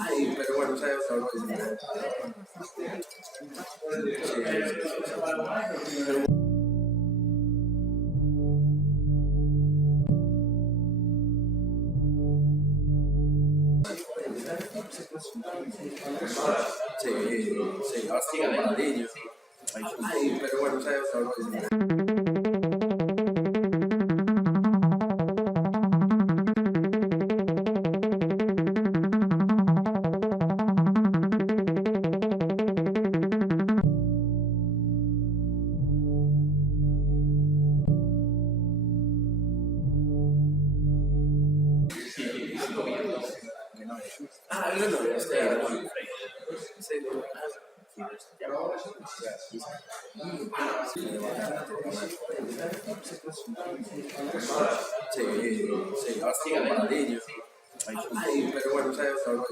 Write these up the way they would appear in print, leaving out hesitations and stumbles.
Ay, pero bueno, ¿sabes algo? Sí, sí, hasta para niños. Ay, pero bueno, ¿sabes algo? Ah, no, no, sí, sí, hasta para niños. Ay, pero bueno, ¿sabes algo?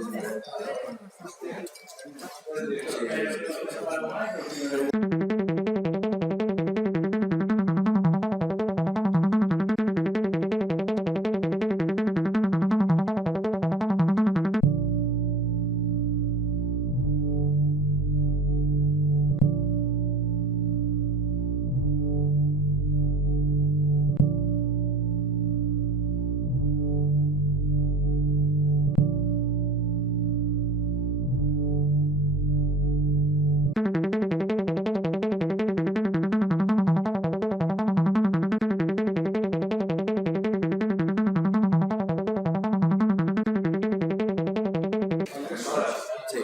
Sí,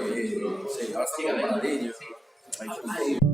sí, hasta para niños. Ay,